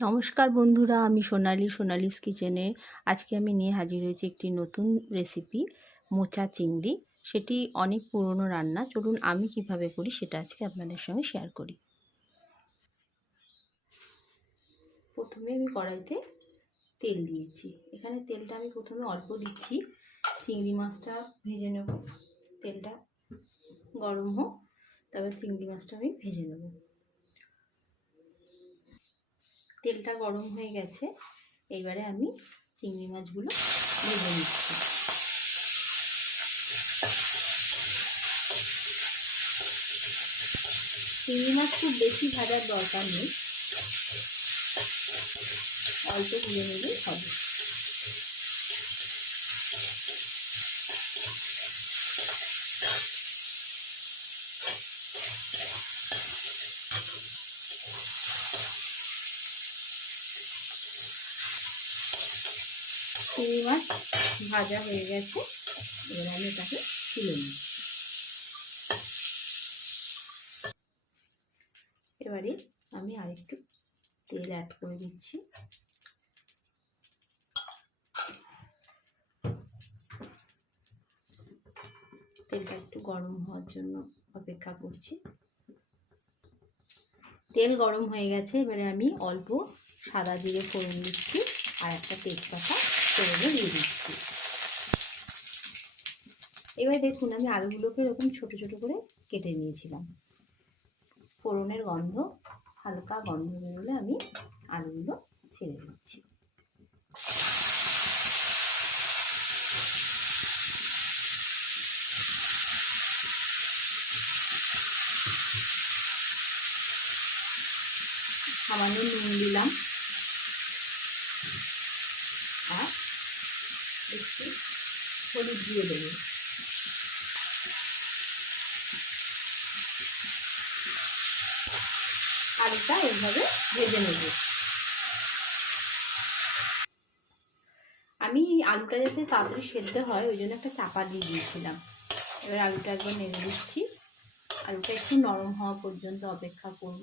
নমস্কার বন্ধুরা, আমি সোনালিস কিচেনে। আজকে আমি নিয়ে হাজির হয়েছি একটি নতুন রেসিপি, মোচা চিংড়ি। সেটি অনেক পুরনো রান্না। চলুন আমি কিভাবে করি সেটা আজকে আপনাদের সঙ্গে শেয়ার করি। প্রথমে আমি কড়াইতে তেল দিয়েছি। এখানে তেলটা আমি প্রথমে অল্প দিচ্ছি। চিংড়ি মাছটা ভেজে নেব। তেলটা গরম হোক, তারপর চিংড়ি মাছটা আমি ভেজে নেব। তেলটা গরম হয়ে গেছে, এইবারে আমি চিংড়ি মাছগুলো ভেজে নিচ্ছি। চিংড়ি মাছ খুব বেশি ভাজার দরকার নেই, অল্প ভেজে নিলেই হবে। চিংড়ি মাছ ভাজা হয়ে গেছে, এবার আমি এটাকে তুলে নিচ্ছি। এবারে আমি আরেকটু তেল অ্যাড করে দিচ্ছি। তেলটা একটু গরম হওয়ার জন্য অপেক্ষা করছি। তেল গরম হয়ে গেছে, এবারে আমি অল্প সাদা জিরে ফোড়ন দিচ্ছি আর একটা তেজপাতা ফোড়নে দিয়ে দিচ্ছি। এবার দেখুন, আমি আলুগুলোকে এরকম ছোট ছোট করে কেটে নিয়েছিলাম। ফোড়নের গন্ধ, হালকা গন্ধ বেরোলে আমি আলুগুলো ছেড়ে দিচ্ছি। সামান্য নুন দিলাম আর একটু হলুদ দিয়ে দেবো। আলুটা এইভাবে ভেজে নেব। আমি আলুটা যাতে তাড়াতাড়ি সেদ্ধ হয় ওই জন্য একটা চাপা দিয়ে দিয়েছিলাম। এবার আলুটা একবার নেড়ে দিচ্ছি। আলুটা একটু নরম হওয়া পর্যন্ত অপেক্ষা করব।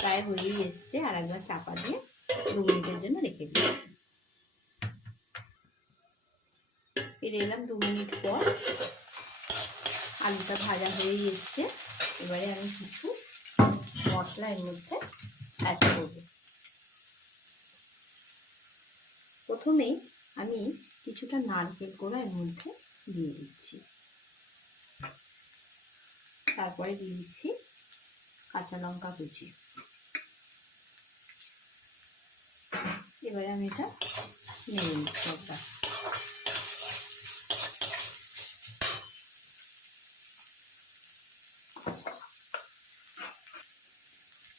প্রায় হয়েই এসছে, আর একবার চাপা দিয়ে 2 মিনিটের জন্য রেখে দিচ্ছি। ফিরে এলাম 2 মিনিট পর। আলুটা ভাজা হয়েই এসছে। এবারে আমি কিছু মশলা এর মধ্যে অ্যাড করব। প্রথমেই আমি কিছুটা নারকেল কোড়া এর মধ্যে দিয়ে দিচ্ছি। তারপরে দিয়ে দিচ্ছি কাঁচা লঙ্কা কুচি। এবারে আমি এটা নেড়ে নিচ্ছি একবার।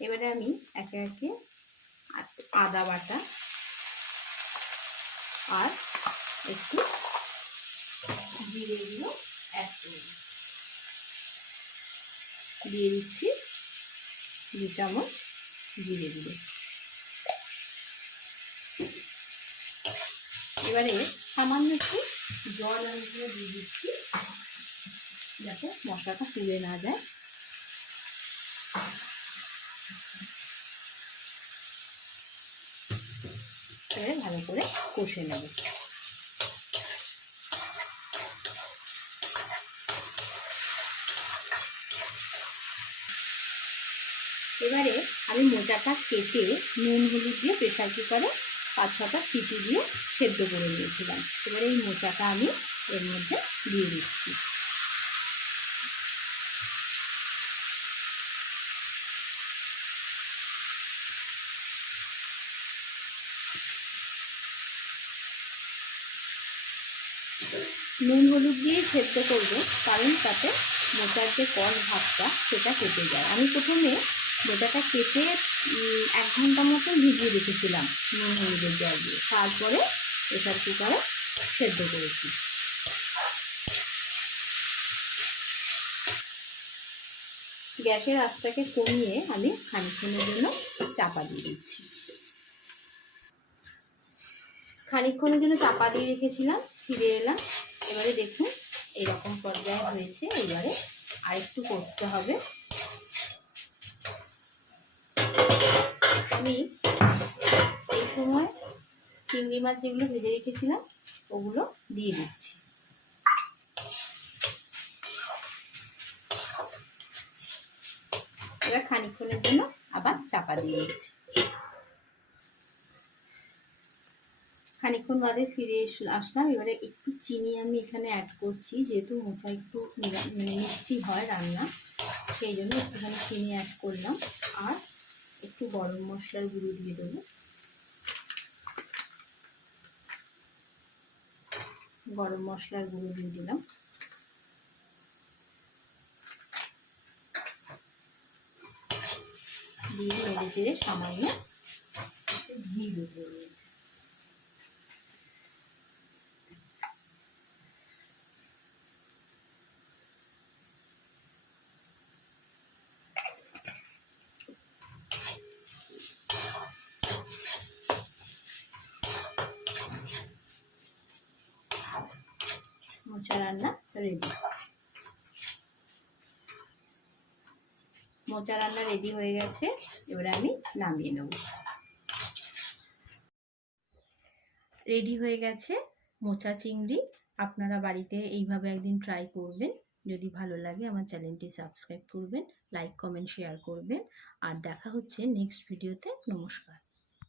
এবারে আমি একে একে আদা বাটা আর একটু জিরে গুঁড়ো অ্যাড করে দিয়ে দিচ্ছি 2 চামচ জিরে গুঁড়ো। এবারে সামান্য একটু জল আমি দিয়ে দিচ্ছি যাতে মশলাটা পুড়ে না যায়। এবারে ভালো করে কষে নেব। এবারে আমি মোচাটা কেটে নুন হলুদ দিয়ে প্রেসার কুকারে 5-6টা সিটি দিয়ে সেদ্ধ করে নিয়েছিলাম। এবারে এই মোচাটা আমি এর মধ্যে দিয়ে দিচ্ছি। নুন হলুদ দিয়ে সেদ্ধ করব, কারণ তাতে মোচার যে কষ ভাবটা সেটা কেটে যায়। আমি প্রথমে মোচাটা কেটে 1 ঘন্টা মতো ভিজিয়ে রেখেছিলাম নুন হলুদের জল দিয়ে, তারপরে প্রেসার কুকারে সেদ্ধ করেছি। গ্যাসের আঁচটাকে কমিয়ে আমি খানিকক্ষণের জন্য চাপা দিয়ে দিচ্ছি। খানিকক্ষণের জন্য চাপা দিয়ে রেখেছিলাম, ফিরে এলাম। এবারে দেখুন এরকম পর্যায়ে হয়েছে। এবারে আরেকটু কষতে হবে। আমি এই সময় চিংড়ি মাছ যেগুলো ভেজে রেখেছিলাম ওগুলো দিয়ে দিচ্ছি। এবার খানিকক্ষণের জন্য আবার চাপা দিয়ে দিচ্ছি। খানিকক্ষণ বাদে ফিরে আসলাম। এবারে একটু চিনি আমি এখানে অ্যাড করছি, যেহেতু মোচা একটু মিষ্টি হয় রান্না, সেই জন্য একটুখানি চিনি অ্যাড করলাম। আর একটু গরম মশলার গুঁড়ো দিয়ে দেবো। গরম মশলার গুঁড়ো দিয়ে দিলাম। দিয়ে নেড়ে চেড়ে সামান্য ঘি দিয়ে দেবো। মোচা রান্না রেডি। মোচা রান্না রেডি হয়ে গেছে, এবারে আমি নামিয়ে নেব। রেডি হয়ে গেছে মোচা চিংড়ি। আপনারা বাড়িতে এইভাবে একদিন ট্রাই করবেন। যদি ভালো লাগে আমার চ্যানেলটি সাবস্ক্রাইব করবেন, লাইক কমেন্ট শেয়ার করবেন। আর দেখা হচ্ছে নেক্সট ভিডিওতে। নমস্কার।